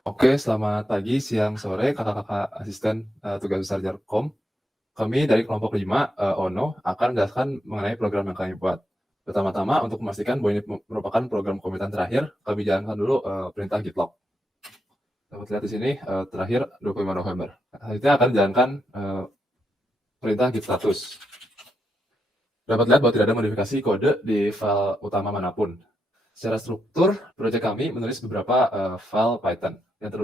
Oke, selamat pagi, siang, sore, kakak-kakak asisten tugas besar Jarkom. Kami dari kelompok 5, ONO, akan menjelaskan mengenai program yang kami buat. Pertama-tama, untuk memastikan bahwa ini merupakan program komitan terakhir, kami jalankan dulu perintah git log. Dapat lihat di sini, terakhir 25 November. Selanjutnya akan dijalankan perintah git status. Dapat lihat bahwa tidak ada modifikasi kode di file utama manapun. Secara struktur, proyek kami menulis beberapa file Python. Yang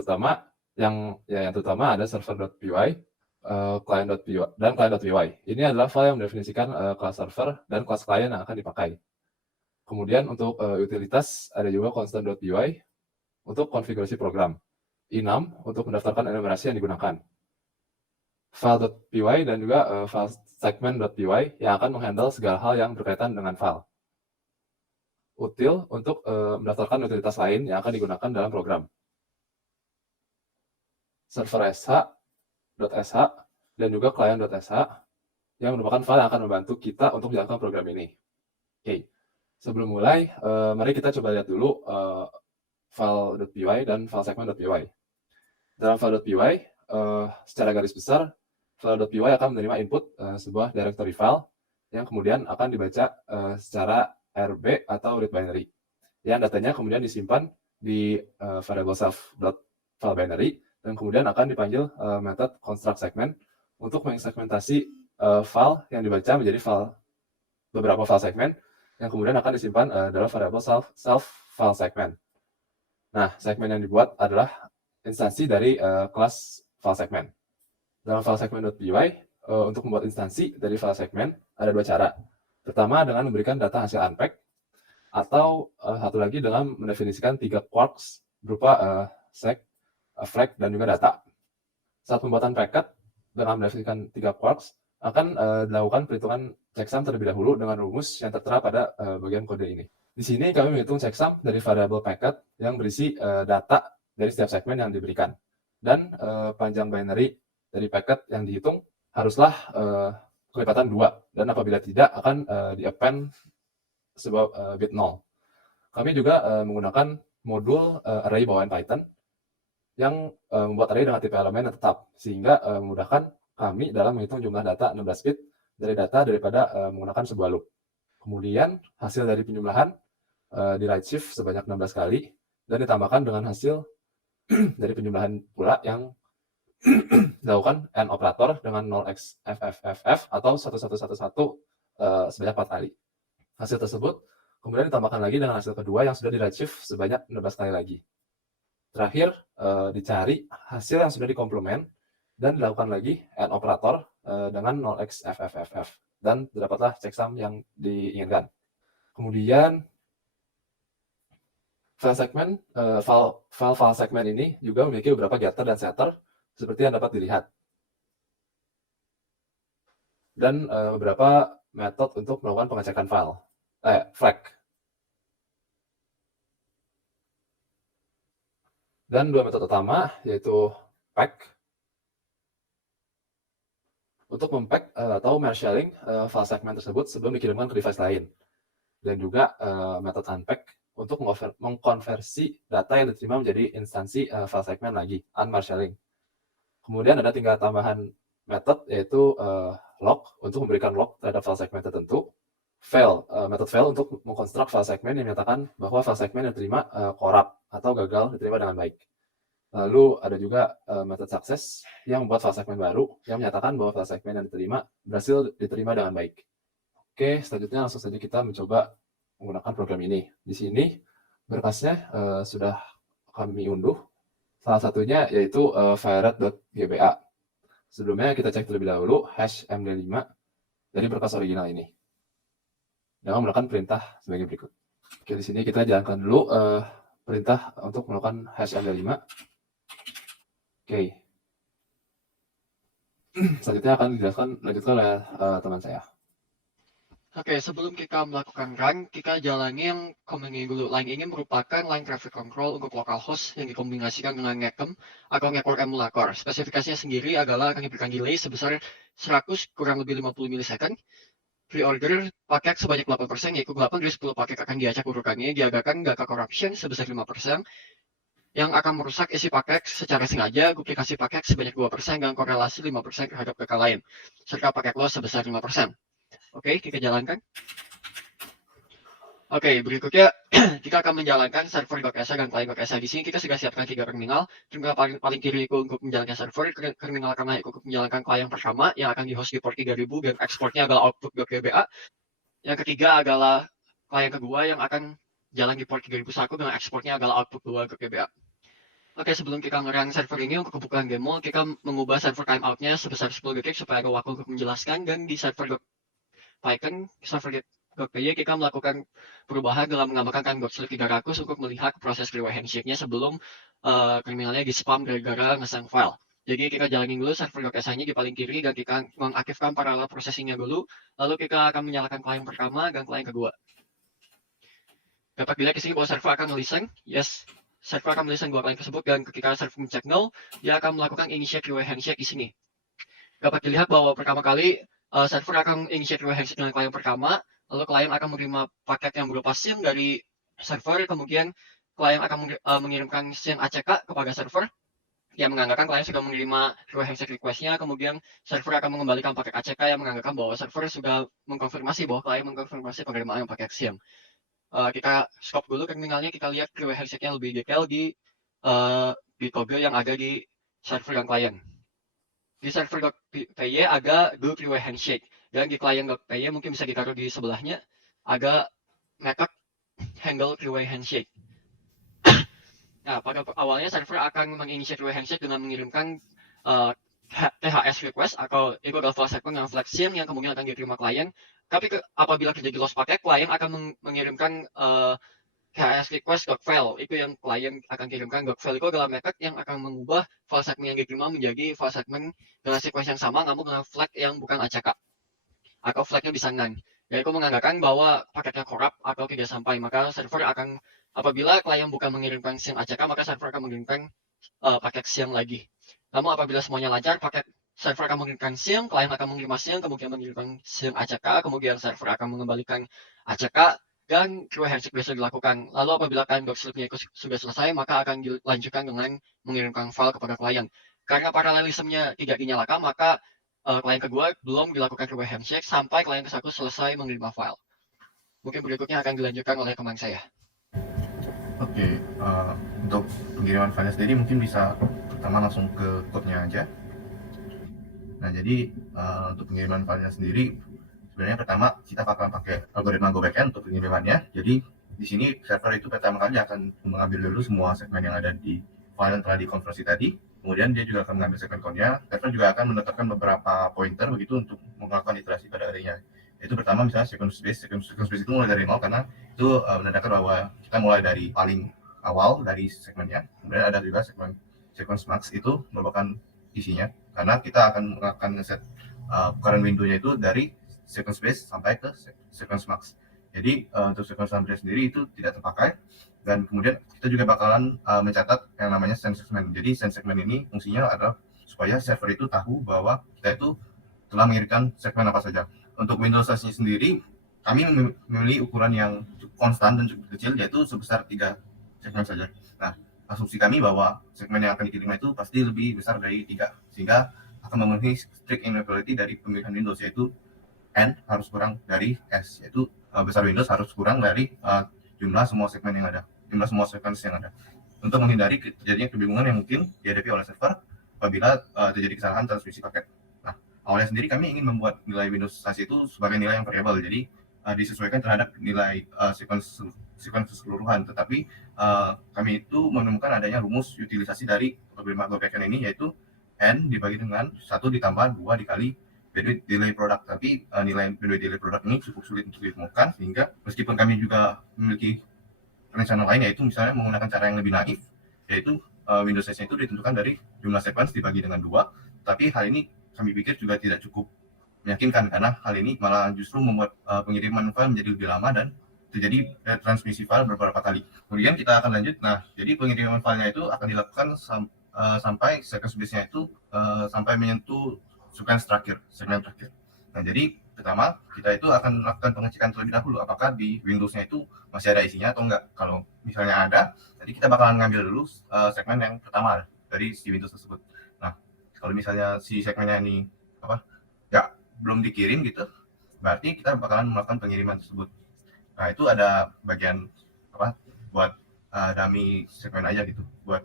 terutama ada server.py, client.py, dan client.py. Ini adalah file yang mendefinisikan kelas server dan kelas klien yang akan dipakai. Kemudian untuk utilitas ada juga constant.py untuk konfigurasi program. Enum untuk mendaftarkan enumerasi yang digunakan. File.py dan juga file segment.py yang akan menghandle segala hal yang berkaitan dengan file. Util untuk mendaftarkan utilitas lain yang akan digunakan dalam program. Server sh.sh dan juga client.sh yang merupakan file yang akan membantu kita untuk menjalankan program ini. Oke, sebelum mulai, mari kita coba lihat dulu file.py dan file segment.py. Dalam file.py, secara garis besar, file.py akan menerima input sebuah directory file yang kemudian akan dibaca secara RB atau read binary. Yang datanya kemudian disimpan di variable self.fileBinary dan kemudian akan dipanggil method construct segment untuk mengsegmentasi file yang dibaca menjadi beberapa file segmen yang kemudian akan disimpan dalam variable self file segment. Nah, segmen yang dibuat adalah instansi dari kelas file segment. Dalam file segment.py, untuk membuat instansi dari file segment ada dua cara. Pertama dengan memberikan data hasil unpack, atau satu lagi dengan mendefinisikan 3 quarks berupa seg, flag, dan juga data. Saat pembuatan packet dengan mendefinisikan 3 quarks, akan dilakukan perhitungan checksum terlebih dahulu dengan rumus yang tertera pada bagian kode ini. Di sini kami menghitung checksum dari variabel packet yang berisi data dari setiap segmen yang diberikan. Dan panjang binary dari packet yang dihitung haruslah kelipatan 2. Dan apabila tidak, akan di-append sebuah bit 0. Kami juga menggunakan modul array bawaan Python yang membuat array dengan tipe elemen yang tetap, sehingga memudahkan kami dalam menghitung jumlah data 16 bit dari data daripada menggunakan sebuah loop. Kemudian hasil dari penjumlahan di right shift sebanyak 16 kali dan ditambahkan dengan hasil dari penjumlahan pula yang dilakukan AND operator dengan 0xFFFF atau 1111 sebanyak 4 kali. Hasil tersebut kemudian ditambahkan lagi dengan hasil kedua yang sudah di redshift sebanyak 16 kali lagi. Terakhir, dicari hasil yang sudah dikomplement dan dilakukan lagi AND operator dengan 0xFFFF dan dapatlah checksum yang diinginkan. Kemudian file segment ini juga memiliki beberapa getter dan setter seperti yang dapat dilihat. Dan beberapa metode untuk melakukan pengecekan flag. Dan dua metode utama yaitu pack untuk mempack atau marshalling file segment tersebut sebelum dikirimkan ke device lain. Dan juga metode unpack untuk mengkonversi data yang diterima menjadi instansi file segment lagi, unmarshalling. Kemudian ada tinggal tambahan metode yaitu log untuk memberikan log terhadap file segment tertentu. Metode fail untuk mengkonstruk file segment yang menyatakan bahwa file segment yang diterima corrupt atau gagal diterima dengan baik. Lalu ada juga metode success yang membuat file segment baru yang menyatakan bahwa file segment yang berhasil diterima dengan baik. Oke, selanjutnya langsung saja kita mencoba menggunakan program ini. Di sini berkasnya sudah kami unduh. Salah satunya yaitu virate.gba. Sebelumnya kita cek terlebih dahulu hash md5 dari berkas original ini dengan menggunakan perintah sebagai berikut. Oke, di sini kita jalankan dulu perintah untuk melakukan hash md5. Oke. Selanjutnya akan dilanjutkan oleh teman saya. Oke, sebelum kita melakukan run, kita jalani yang command ini dulu. Line ini merupakan line traffic control untuk localhost yang dikombinasikan dengan Ngecom atau Network Emulator. Spesifikasinya sendiri adalah akan diberikan delay sebesar 100 kurang lebih 50 milisecond. Pre-order paket sebanyak 8%, yaitu 8 dari 10 paket akan diacak urutannya, diadakan data corruption sebesar 5%, yang akan merusak isi paket secara sengaja, duplikasi paket sebanyak 2% dan korelasi 5% terhadap rekan lain, serta paket loss sebesar 5%. Oke, kita jalankan. Oke, berikutnya kita akan menjalankan server .sa dan klien .sa. Di sini kita sudah siapkan 3 terminal. Terminal paling kiri itu untuk menjalankan server, terminal kanan itu untuk menjalankan klien pertama yang akan di-host di port 3000 dan ekspornya adalah output.gba. Yang ketiga adalah klien kedua yang akan jalan di port 3001 dan ekspornya adalah output 2.gba. Oke, sebelum kita ngerang server ini untuk kebukaan demo, kita mengubah server timeout-nya sebesar 10 detik supaya ada waktu untuk menjelaskan, dan di server Python, server .py kita melakukan perubahan dalam menambahkan time.sleep 300 untuk melihat proses keyword handshake-nya sebelum terminalnya di-spam gara-gara nge-send file. Jadi kita jalanin dulu server .sa-nya di paling kiri dan kita mengaktifkan parallel processing-nya dulu, lalu kita akan menyalakan klien pertama dan klien kedua. Dapat dilihat di sini bahwa server akan listen, yes, server akan melisten 2 klien tersebut, dan ketika server mencek null, dia akan melakukan initiate keyword handshake di sini. Dapat dilihat bahwa pertama kali server akan initiate keyword handshake dengan klien pertama, lalu klien akan menerima paket yang berupa SYN dari server, kemudian klien akan mengirimkan SYN ACK kepada server yang menganggarkan klien sudah menerima keyword handshake request-nya, kemudian server akan mengembalikan paket ACK yang menganggarkan bahwa server sudah mengkonfirmasi bahwa klien mengkonfirmasi penerimaan paket SYN. Kita stop dulu terminalnya, kita lihat keyword handshake-nya lebih detail di kode yang ada di server dan klien. Di server.py ada do keyword handshake, dan di client.py mungkin bisa ditaruh di sebelahnya ada method handle keyword handshake. Nah, pada awalnya server akan menginitiate keyword handshake dengan mengirimkan THS request atau itu adalah file segment yang flag SYN yang kemudian akan diterima klien. Tapi apabila terjadi loss paket, klien akan mengirimkan THS request.file, itu yang klien akan kirimkan. .file itu adalah method yang akan mengubah file segmen yang diterima menjadi file segmen dengan sequence yang sama namun dengan flag yang bukan ACK atau flagnya bisa none. Yaitu menganggarkan bahwa paketnya corrupt atau tidak sampai, maka server akan, apabila klien bukan mengirimkan SYN ACK, maka server akan mengirimkan paket SYN lagi. Namun apabila semuanya lancar, server akan mengirimkan SYN, klien akan mengirim SYN, kemudian mengirimkan SYN ACK, kemudian server akan mengembalikan ACK, dan keyword handshake bisa dilakukan. Lalu apabila time.sleep-nya sudah selesai, maka akan dilanjutkan dengan mengirimkan file kepada klien. Karena paralelismenya tidak dinyalakan, maka klien kedua belum dilakukan keyword handshake sampai klien ke-1 selesai menerima file. Mungkin berikutnya akan dilanjutkan oleh teman saya. Oke, untuk pengiriman filenya sendiri mungkin bisa pertama langsung ke code-nya aja. Nah, jadi untuk pengiriman filenya sendiri sebenarnya pertama kita akan pakai algoritma Go Backend untuk pengirimannya. Jadi di sini server itu pertama kali akan mengambil dulu semua segmen yang ada di file yang telah dikonversi tadi. Kemudian dia juga akan mengambil segmen code-nya. Server juga akan menetapkan beberapa pointer begitu untuk melakukan iterasi pada array-nya. Itu pertama misalnya sequence base itu mulai dari 0 karena itu menandakan bahwa kita mulai dari paling awal dari segmennya. Kemudian ada juga sequence max itu merupakan isinya karena kita akan ngeset current window-nya itu dari sequence base sampai ke sequence max. Jadi untuk sequence base sendiri itu tidak terpakai, dan kemudian kita juga bakalan mencatat yang namanya send segment. Jadi send segment ini fungsinya adalah supaya server itu tahu bahwa kita itu telah mengirimkan segmen apa saja. Untuk Windows size sendiri, kami memilih ukuran yang cukup konstan dan cukup kecil, yaitu sebesar 3 segmen saja. Nah, asumsi kami bahwa segmen yang akan dikirim itu pasti lebih besar dari 3, sehingga akan memenuhi strict inequality dari pemilihan Windows, yaitu N harus kurang dari S, yaitu besar Windows harus kurang dari jumlah semua segmen yang ada, jumlah semua sequence yang ada, untuk menghindari terjadinya kebingungan yang mungkin dihadapi oleh server apabila terjadi kesalahan transmisi paket. Nah, awalnya sendiri kami ingin membuat nilai Windows size itu sebagai nilai yang variabel, jadi disesuaikan terhadap nilai sequence keseluruhan. Tetapi kami itu menemukan adanya rumus utilisasi dari algoritma Go Backend ini, yaitu N dibagi dengan 1 ditambah 2 dikali bandwidth delay product. Tapi nilai bandwidth delay product ini cukup sulit untuk ditemukan, sehingga meskipun kami juga memiliki rencana lain, yaitu misalnya menggunakan cara yang lebih naif, yaitu Windows size-nya itu ditentukan dari jumlah sequence dibagi dengan 2. Tapi hal ini kami pikir juga tidak cukup meyakinkan, karena hal ini malah justru membuat pengiriman file menjadi lebih lama dan terjadi transmisi file beberapa kali. Kemudian kita akan lanjut. Nah, jadi pengiriman filenya itu akan dilakukan sampai sequence base-nya itu sampai menyentuh sequence terakhir, segmen terakhir. Nah, jadi pertama kita itu akan melakukan pengecekan terlebih dahulu apakah di Windows-nya itu masih ada isinya atau enggak. Kalau misalnya ada, nanti kita bakalan ngambil dulu segmen yang pertama dari si Windows tersebut. Nah, kalau misalnya si segmennya ini belum dikirim gitu, berarti kita bakalan melakukan pengiriman tersebut. Nah, itu ada bagian buat dummy segmen aja gitu, buat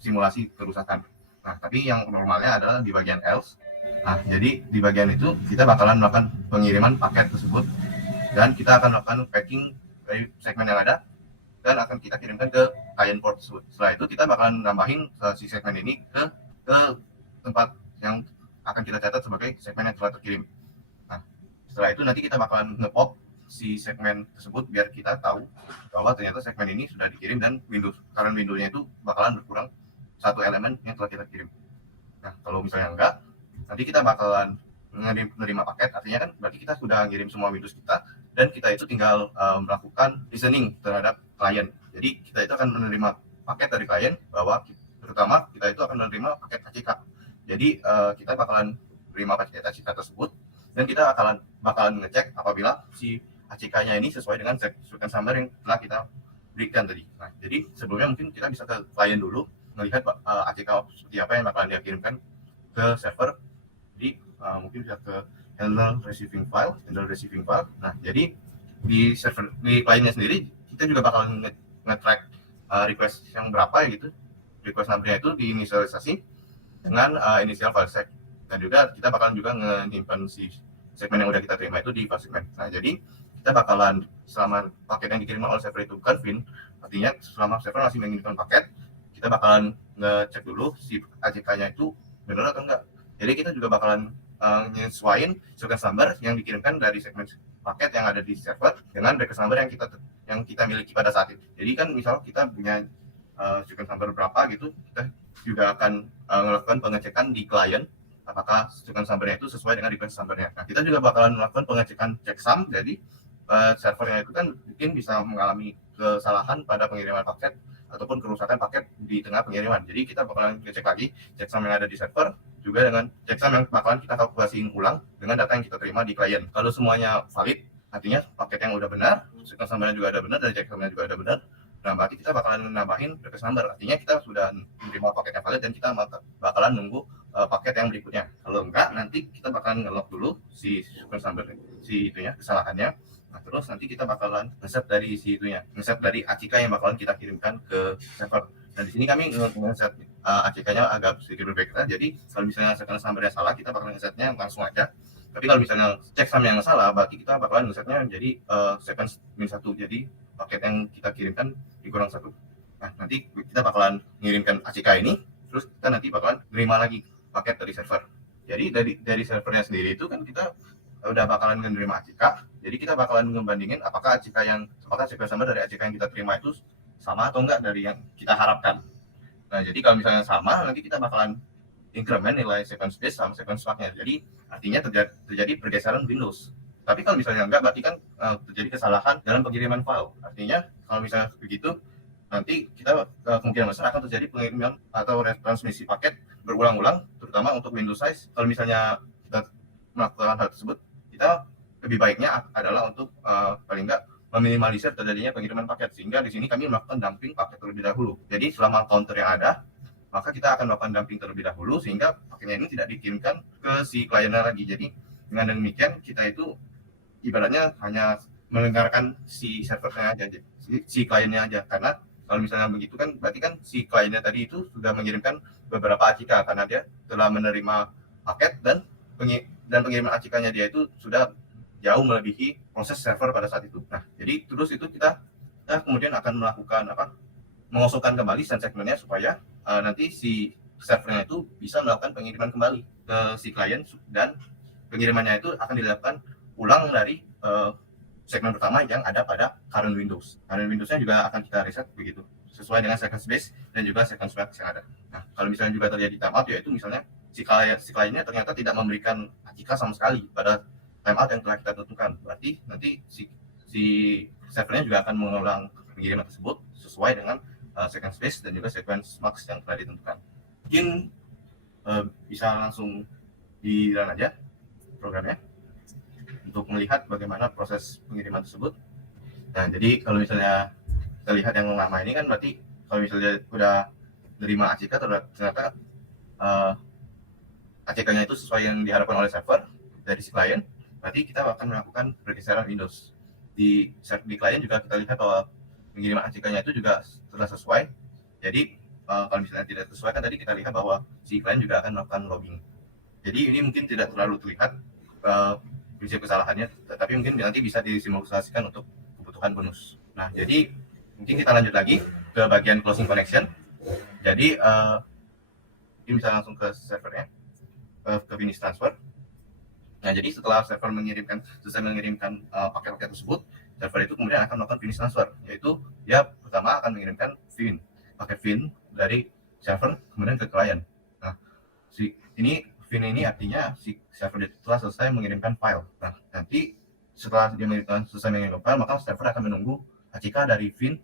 simulasi kerusakan. Nah, tapi yang normalnya adalah di bagian else. Nah, jadi di bagian itu kita bakalan melakukan pengiriman paket tersebut dan kita akan melakukan packing dari segmen yang ada dan akan kita kirimkan ke client port tersebut. Setelah itu kita bakalan nambahin si segmen ini ke tempat yang akan kita catat sebagai segmen yang telah terkirim. Nah, setelah itu nanti kita bakalan nge-pop si segmen tersebut biar kita tahu bahwa ternyata segmen ini sudah dikirim dan current window-nya itu bakalan berkurang satu elemen yang telah kita kirim. Nah, kalau misalnya enggak, nanti kita bakalan menerima paket, artinya kan berarti kita sudah ngirim semua Windows kita dan kita itu tinggal melakukan listening terhadap klien. Jadi kita itu akan menerima paket dari klien bahwa terutama kita itu akan menerima paket ACK. Jadi kita bakalan menerima paket ACK tersebut dan kita bakalan ngecek apabila si ACK-nya ini sesuai dengan sequence number yang telah kita berikan tadi. Nah, jadi sebelumnya mungkin kita bisa ke klien dulu melihat ACK seperti apa yang bakalan dia kirimkan ke server. Jadi mungkin bisa ke handle receiving file. Nah, jadi di server di kliennya sendiri kita juga bakalan nge-track request yang berapa ya gitu. Request number-nya itu diinisialisasi dengan initial file seg. Dan juga kita bakalan juga menyimpan si segmen yang udah kita terima itu di file segmen. Nah, jadi kita bakalan selama paket yang dikirim oleh server itu bukan fin, artinya selama server masih mengirimkan paket, kita bakalan ngecek dulu si ACK-nya itu benar atau enggak. Jadi kita juga bakalan nyesuaiin sequence number yang dikirimkan dari segmen paket yang ada di server dengan request number yang kita miliki pada saat itu. Jadi kan misal kita punya sequence number berapa gitu, kita juga akan melakukan pengecekan di klien apakah sequence number-nya itu sesuai dengan request number-nya. Nah, kita juga bakalan melakukan pengecekan checksum, jadi servernya itu kan mungkin bisa mengalami kesalahan pada pengiriman paket ataupun kerusakan paket di tengah pengiriman. Jadi kita bakalan ngecek lagi checksum yang ada di server juga dengan checksum yang bakalan kita kalkulasiin ulang dengan data yang kita terima di klien. Kalau semuanya valid, artinya paket yang udah benar, sequence number-nya juga ada benar, dan checksum-nya juga ada benar, nah berarti kita bakalan nambahin request number. Artinya kita sudah menerima paket yang valid dan kita bakalan nunggu paket yang berikutnya. Kalau enggak, nanti kita bakalan nge-lock dulu si sequence number, si itunya, kesalahannya. Nah, terus nanti kita bakalan nge-set dari si itunya, nge-set dari ACK yang bakalan kita kirimkan ke server. Dan di sini kami nge-set ACK-nya agak sedikit berbeda. Jadi kalau misalnya sequence number-nya salah, kita bakalan nge-setnya langsung aja. Tapi kalau misalnya checksum yang salah, berarti kita bakalan nge-setnya jadi sequence -1. Jadi paket yang kita kirimkan dikurang 1. Nah, nanti kita bakalan ngirimkan ACK ini, terus kita nanti bakalan terima lagi paket dari server. Jadi dari servernya sendiri itu kan kita udah bakalan menerima ACK. Jadi kita bakalan ngebandingin apakah sequence number dari ACK yang kita terima itu sama atau enggak dari yang kita harapkan. Nah, jadi kalau misalnya sama, nanti kita bakalan increment nilai sequence base sama sequence swap-nya. Jadi artinya terjadi pergeseran Windows. Tapi kalau misalnya enggak, berarti kan terjadi kesalahan dalam pengiriman file. Artinya kalau misalnya begitu, nanti kita kemungkinan besar akan terjadi pengiriman atau transmisi paket berulang-ulang, terutama untuk Windows size. Kalau misalnya kita melakukan hal tersebut, kita lebih baiknya adalah untuk paling enggak meminimalisir terjadinya pengiriman paket. Sehingga di sini kami melakukan dumping paket terlebih dahulu. Jadi selama counter yang ada, maka kita akan melakukan dumping terlebih dahulu sehingga paketnya ini tidak dikirimkan ke si kliennya lagi. Jadi dengan demikian kita itu ibaratnya hanya mendengarkan si servernya aja, si kliennya aja. Karena kalau misalnya begitu kan berarti kan si kliennya tadi itu sudah mengirimkan beberapa ACK karena dia telah menerima paket dan pengiriman ACK-nya dia itu sudah jauh melebihi proses server pada saat itu. Nah, jadi terus itu kita kemudian akan melakukan mengosongkan kembali send segmennya supaya nanti si servernya itu bisa melakukan pengiriman kembali ke si klien dan pengirimannya itu akan dilakukan ulang dari segmen pertama yang ada pada current Windows. Current Windows-nya juga akan kita reset begitu sesuai dengan sequence base dan juga sequence swap yang ada. Nah, kalau misalnya juga terjadi timeout, yaitu misalnya si kliennya ternyata tidak memberikan ACK sama sekali pada timeout yang telah kita tentukan, berarti nanti si servernya juga akan mengulang pengiriman tersebut sesuai dengan sequence base dan juga sequence max yang telah ditentukan. Mungkin bisa langsung di run aja programnya. untuk melihat bagaimana proses pengiriman tersebut. Nah, jadi kalau misalnya kita lihat yang lama ini kan berarti kalau misalnya udah nerima ACK ternyata ACK-nya itu sesuai yang diharapkan oleh server dari si klien, berarti kita akan melakukan pergeseran Windows. Di klien juga kita lihat bahwa pengiriman ACK-nya itu juga telah sesuai. Jadi kalau misalnya tidak sesuai kan tadi kita lihat bahwa si klien juga akan melakukan logging. Jadi ini mungkin tidak terlalu terlihat prinsip kesalahannya, tetapi mungkin nanti bisa disimulasikan untuk kebutuhan bonus. Nah, jadi mungkin kita lanjut lagi ke bagian closing connection. Jadi ini bisa langsung ke servernya, ke finish transfer. Nah, jadi setelah server selesai mengirimkan paket-paket tersebut, server itu kemudian akan melakukan finish transfer, yaitu dia pertama akan mengirimkan paket fin dari server kemudian ke klien. Nah, fin ini artinya si server itu telah selesai mengirimkan file. Nah, nanti setelah dia selesai mengirimkan file, maka server akan menunggu ACK dari fin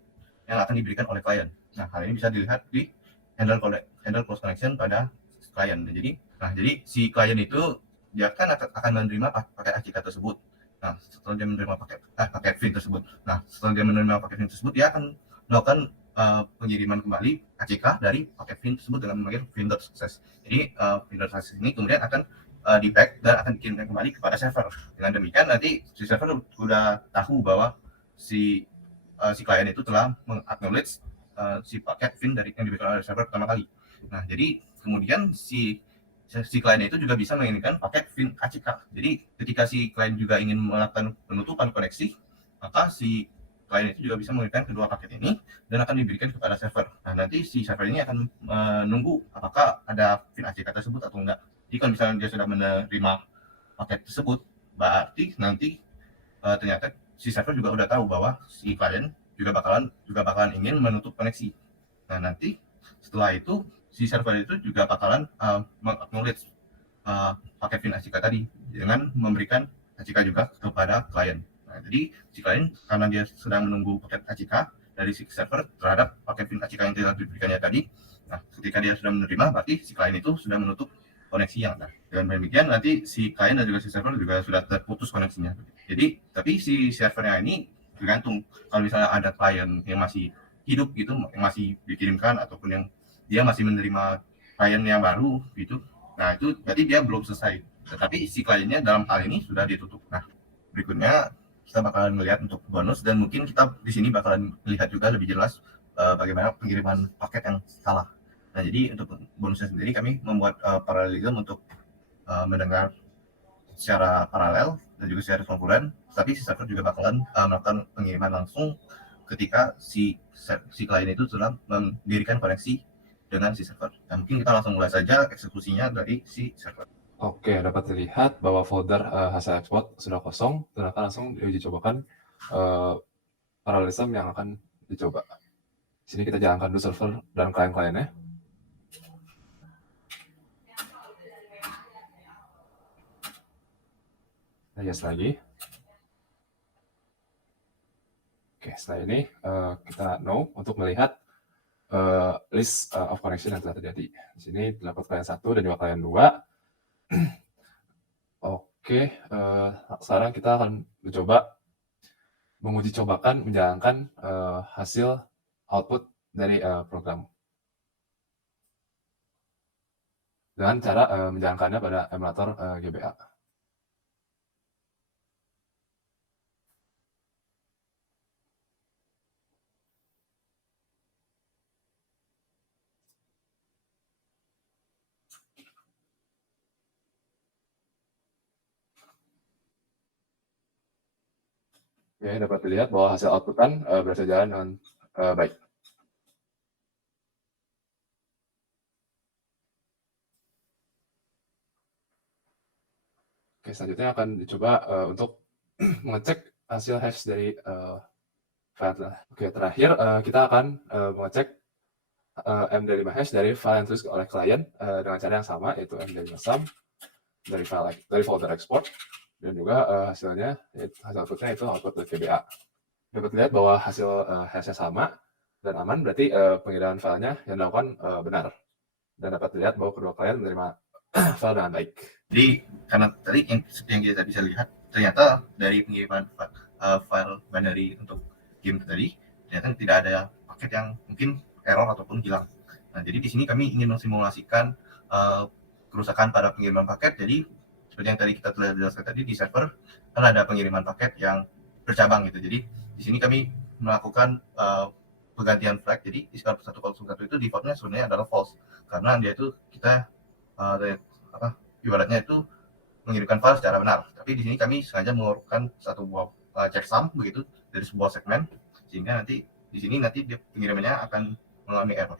yang akan diberikan oleh klien. Nah, hal ini bisa dilihat di handle close connection pada klien. Jadi si klien itu dia akan menerima paket ACK tersebut. Nah, setelah dia menerima paket fin tersebut, dia akan melakukan pengiriman kembali ACK dari paket fin tersebut dengan memanggil fin.success. Jadi fin.success ini kemudian akan di-pack dan akan dikirimkan kembali kepada server. Dengan demikian nanti si server sudah tahu bahwa si klien itu telah meng-acknowledge si paket fin yang diberikan oleh server pertama kali. Nah, jadi kemudian si klien itu juga bisa mengirimkan paket fin ACK. Jadi ketika si klien juga ingin melakukan penutupan koneksi, maka si klien itu juga bisa mengirimkan kedua paket ini dan akan diberikan kepada server. Nah, nanti si server ini akan menunggu apakah ada fin ACK tersebut atau enggak. Jadi kalau misalnya dia sudah menerima paket tersebut, berarti nanti ternyata si server juga udah tahu bahwa si klien juga bakalan ingin menutup koneksi. Nah, nanti setelah itu si server itu juga bakalan meng-acknowledge paket fin ACK tadi dengan memberikan ACK juga kepada klien. Nah, jadi si klien karena dia sedang menunggu paket ACK dari si server terhadap paket fin ACK yang telah diberikannya tadi. Nah, ketika dia sudah menerima, berarti si klien itu sudah menutup koneksi yang ada. Dengan demikian nanti si klien dan juga si server juga sudah terputus koneksinya. Jadi, tapi si servernya ini tergantung. Kalau misalnya ada klien yang masih hidup gitu, yang masih dikirimkan ataupun yang dia masih menerima klien yang baru gitu. Nah, itu berarti dia belum selesai. Tetapi si kliennya dalam hal ini sudah ditutup. Nah, berikutnya kita bakalan melihat untuk bonus dan mungkin kita di sini bakalan melihat juga lebih jelas bagaimana pengiriman paket yang salah. Nah, jadi untuk bonusnya sendiri kami membuat paralelism untuk mendengar secara paralel dan juga secara konkuren, tapi si server juga bakalan melakukan pengiriman langsung ketika si klien itu sudah mendirikan koneksi dengan si server. Nah, mungkin kita langsung mulai saja eksekusinya dari si server. Oke, dapat terlihat bahwa folder hasil ekspor sudah kosong dan akan langsung diuji cobakan paralelism yang akan dicoba. Di sini kita jalankan dulu server dan klien-kliennya. Nah, yes lagi. Oke, setelah ini kita no untuk melihat list of connection yang telah terjadi. Di sini terdapat klien 1 dan juga klien 2. Oke, sekarang kita akan mencoba menguji cobakan menjalankan hasil output dari program dengan cara menjalankannya pada emulator GBA. Oke, dapat dilihat bahwa hasil outputan berhasil jalan dengan baik. Oke, selanjutnya akan dicoba untuk mengecek hasil hash dari file. Oke, terakhir kita akan mengecek MD5 hash dari file yang ditulis oleh klien dengan cara yang sama, yaitu MD5 sum dari folder export. Dan juga hasilnya, hasil outputnya itu output.gba. Dapat lihat bahwa hasil hashnya sama dan aman, berarti pengiriman filenya yang dilakukan benar. Dan dapat dilihat bahwa kedua klien menerima file dengan baik. Jadi karena tadi yang kita bisa lihat ternyata dari pengiriman file binary untuk game tadi, ternyata tidak ada paket yang mungkin error ataupun hilang. Nah, jadi di sini kami ingin mensimulasikan kerusakan pada pengiriman paket. Jadi seperti yang tadi kita telah jelaskan tadi, di server kan ada pengiriman paket yang bercabang gitu. Jadi di sini kami melakukan penggantian flag. Jadi di 101 itu defaultnya sebenarnya adalah false, karena dia itu kita ibaratnya itu mengirimkan file secara benar. Tapi di sini kami sengaja mengeluarkan satu buah checksum begitu dari sebuah segmen, sehingga nanti di sini nanti pengirimannya akan mengalami error.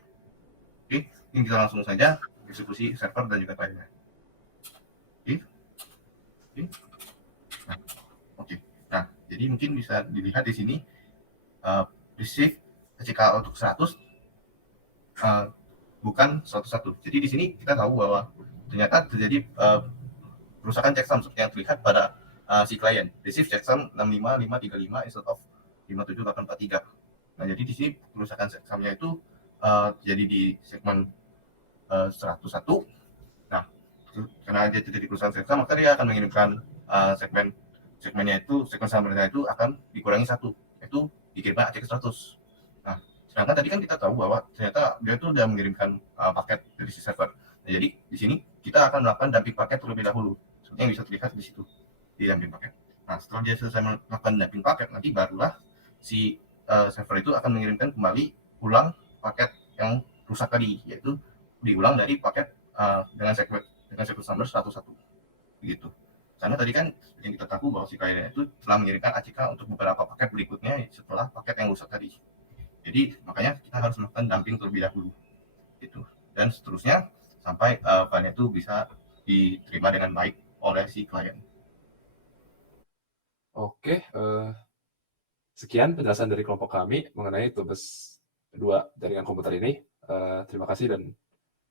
Oke, ini kita langsung saja eksekusi server dan juga kliennya. Oke. Nah, jadi mungkin bisa dilihat di sini receive ACK untuk 100 bukan 101. Jadi di sini kita tahu bahwa ternyata terjadi kerusakan checksum seperti yang terlihat pada si klien. Receive checksum 65535 instead of 57843. Nah, jadi di sini kerusakan checksumnya itu jadi di segmen 101. Nah, karena dia terjadi kerusakan checksum, maka dia akan mengirimkan segmennya itu, segmen summernya itu akan dikurangi 1, yaitu dikirimkan ACK 100. Nah, sedangkan tadi kan kita tahu bahwa ternyata dia itu sudah mengirimkan paket dari si server. Nah, jadi di sini kita akan melakukan dumping paket terlebih dahulu, seperti yang bisa terlihat di situ, di dumping paket. Nah, setelah dia selesai melakukan dumping paket, nanti barulah si server itu akan mengirimkan kembali ulang paket yang rusak tadi, yaitu diulang dari paket dengan segmen number 101 begitu. Karena tadi kan yang kita tahu bahwa si klien itu telah mengirimkan ACK untuk beberapa paket berikutnya setelah paket yang rusak tadi. Jadi makanya kita harus melakukan dumping terlebih dahulu gitu, dan seterusnya sampai file itu bisa diterima dengan baik oleh si klien. Oke, sekian penjelasan dari kelompok kami mengenai Tubes 2 jaringan komputer ini. Terima kasih dan